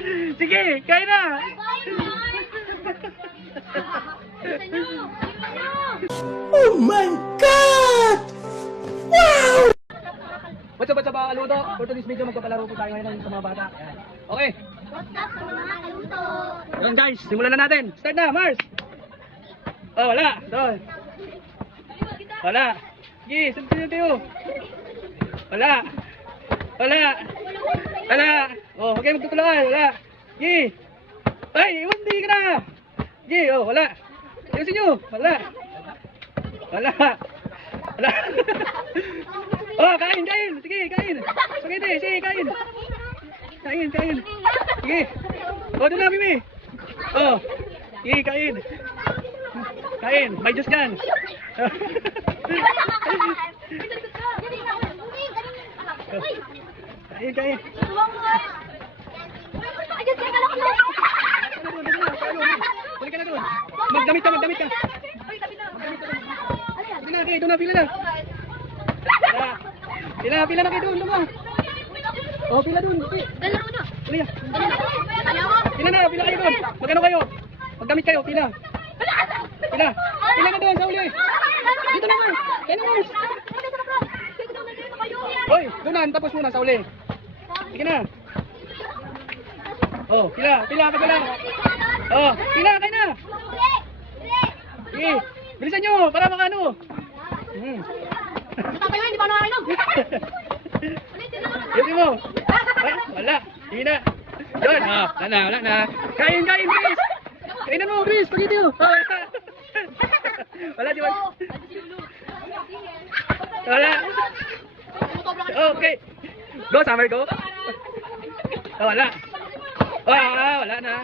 Sige, kain na. Oh my God! Wow! What's up mga kaluto? For today's video, magpapalaro po tayo ngayon sa mga bata. Ayan. Okay. What's up sa mga kaluto? Ayan guys, simulan na natin. Start na, Mars! Oh, wala. Doon. Wala. Sige, sunod tayo. Wala. Wala. Wala. Oh, okay, magtutulungan. Wala. Sige. Ay, hindi ka na. Sige, oh, wala. Ayusin nyo. Wala. Wala. Wala. Oh, kain, kain. Sige, kain. Sige, kain. Kain, kain. Sige. Oh, doon na, Mimi. Oh. Sige, kain. Kain. May Diyos yan. Kain, kain. Balik ka na doon. Magdamit ka, magdamit ka. Sige na, doon na, pila na. Pila na kayo doon, lumang. Oh, pila doon. Pila na, pila kayo doon. Magano kayo? Magdamit kayo, pila. Pila na doon, sa uli. Dito na, Mars. Kaya na, Mars. Hoy, doon na, tapos muna sa uli. Sige na. Oh, pila. Oh, pila, kayo na. Sige, bilisan nyo, para makano. Hindi pa nakakainom. Hindi mo. Ay, wala. Sige na. Doon. Wala na. Kain, Chris. Kainan mo, Chris. Pagkiti mo. Wala, di ba? Wala. Okay. Go, Summer, go. Oh, wala. Wala na.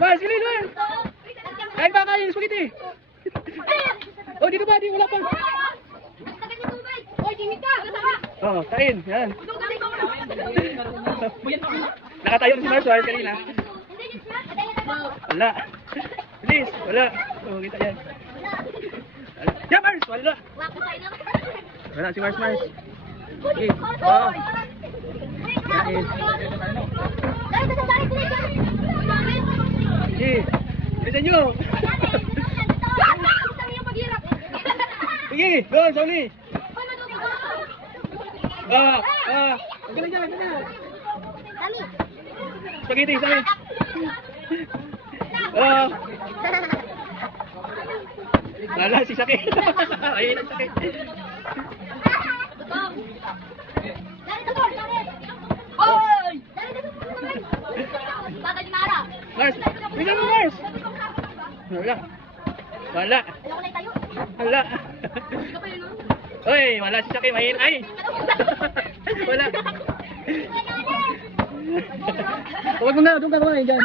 Mas, bilis, Mas. Kain ba, kain. Spaghetti. Oh, dito ba? Wala pa. Oh, kain. Yan. Nakatayo na si Mars kanina. Wala. Bilis. Wala. Oh, kita yan. Yeah, Mars. Wala. Wala si Mars. Okay. Oh. Kain. Okay. Bilisan nyo. Sige, go, Sauli. Galing dyan. Spaghetti, Sauli. Lala, si Saki. Ayun ang Saki. Mars, bilisan mo, Mars. Wala. Oy, wala si Saki, mahin. Ay. Wala. Huwag mo na, doon ka kumain dyan.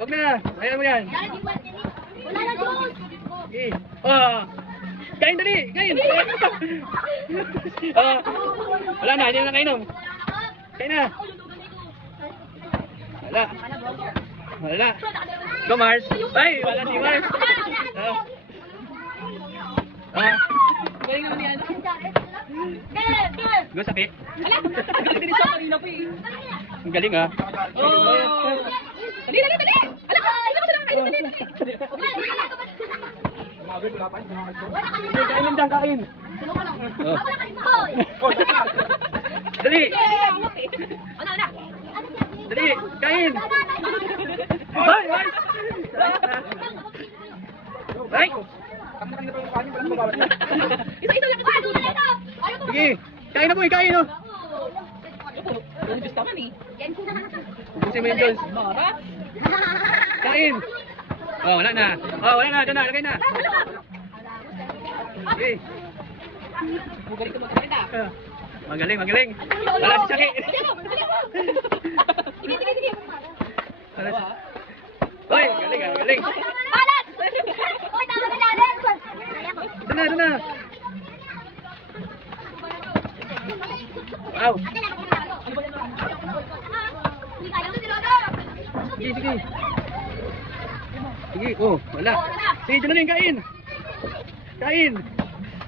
Huwag na, ayan mo yan. Okay. Kain dali, kain. Wala na, hindi na kainom. Kain na. Wala. Go, Mars. Ay, wala si Mars. Galing naman yan. Go, Saki. Ang galing, ha? Dali! Kain lang dyan, kain. Dali! Dali, kain! Ay, Mars! Ay! Sige, kain na po, kain, oh! Ubusin mo yung Jones. Kain! Oh, wala na. Dyan na, lagay na. Okay. Magaling. Wala si Saki. Hoy, galing. Doon na. Wow. Sige, oh, wala. Sige, dyan na rin, kain.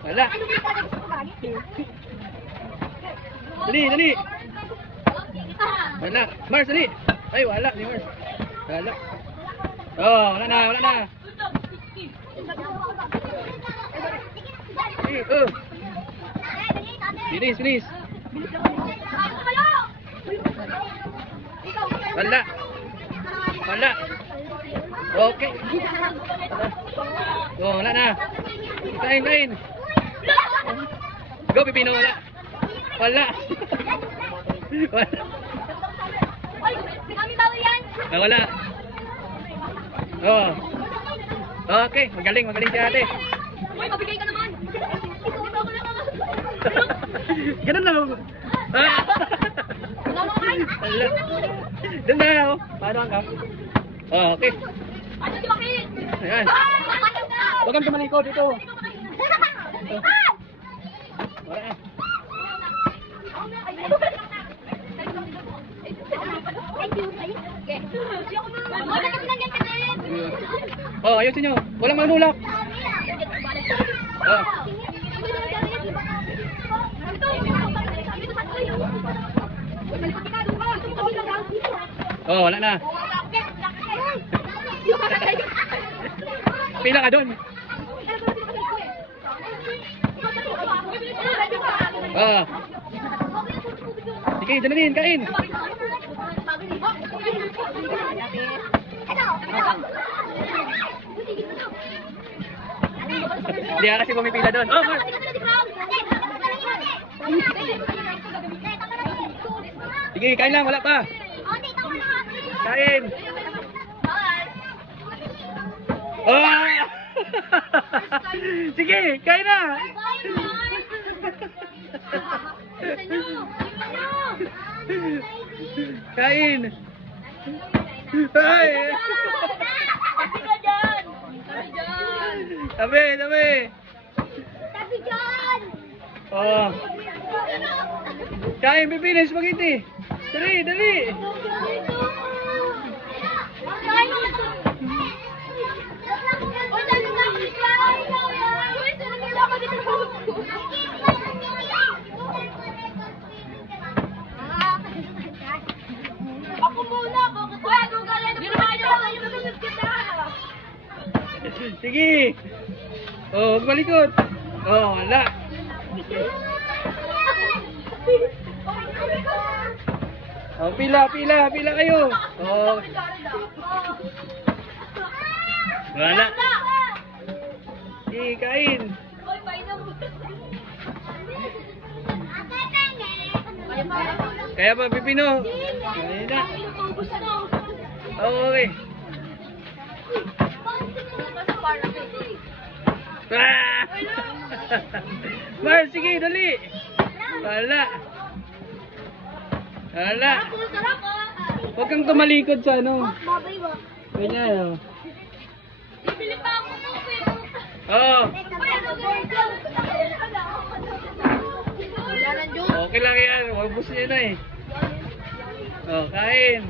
Wala. Dali, dali. Wala. Mars, dali. Ay, wala. Ni Mars. Wala. Oh, wala na, wala na. Bilis, bilis. Wala. Wala. Okay. Oh, wala na. Kain, kain. Go, Pipino, wala. Wala. Wala. Ah, wala. Oh. Okay, magaling, magaling si ate. Uy, mabigay ka naman. Ganun lang. Ah. Wala. Doon na, oh. Paano ang kap? Oh, okay. Ano si Bakit? Ayan. Huwag kang tumalikod dito. Wala. Oh, ayusin nyo. Walang manulak. Oh. Oh, wala na. Pila ka doon. Oh. Sige, dalanin, kain. Hindi ka kasi pumipila doon. Oh, Mark. Sige, kain lang, wala pa. Kain. Oh! Sige, kain na. Kain. Ay. Tabi, tabi. Oh. Kain, pipinin spaghetti. Dali, dali. Ako muna, Sige. Oh, balikot. Oh, wala. Oh, pila, pila, pila kayo. Oh. Wala. Sige, kain. Kaya pa, Pipino. Ayun na. Oh, okay. Ah! Mars, sige, dali. Wala. Wala. Huwag kang tumalikod sa ano. Ganyan, oh. Bibili pa ako ng Oh. Okay lang yan. Wabos niya na eh. Oh, kain.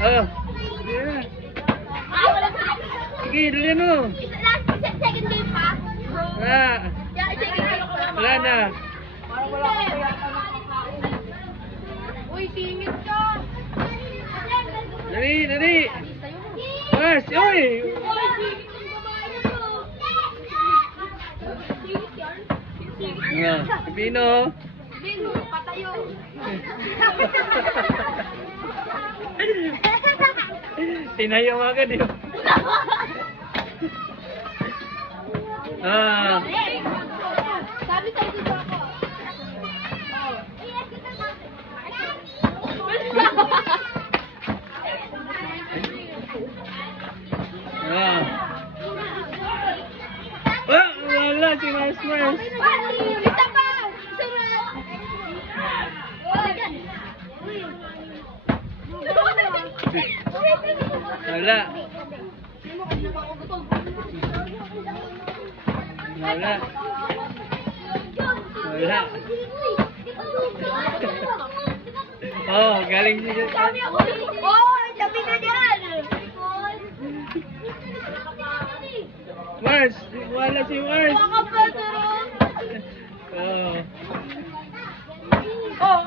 Oh. Yeah. Sige, dali mo. Second game pa? Wala. Yeah, second game ko lang. Wala na. Uy, singit ka. Dali, dali. Mars, oy. Pipino. Bino, patayo. Tinayo agad yun. Ah. Sabi sa'yo dito ako. Ah. Oh, wala si Mars Mars. Isa pa! Wala. Wala. Wala. Oh, galing si Sabi ako. Oh, sabi na yan. Mars. Wala si Mars. Baka pa, pero... Oh. Oh,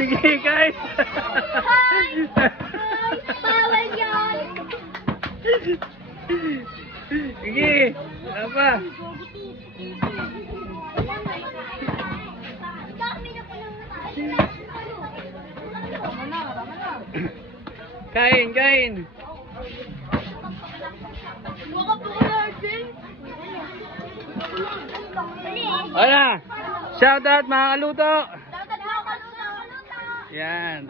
Sige, guys. bawal yan. Sige. Apa? Kain, kain. Baka pa ko Arjun. Wala. Shout out mga kaluto. Dapat ako kaluto. Yan.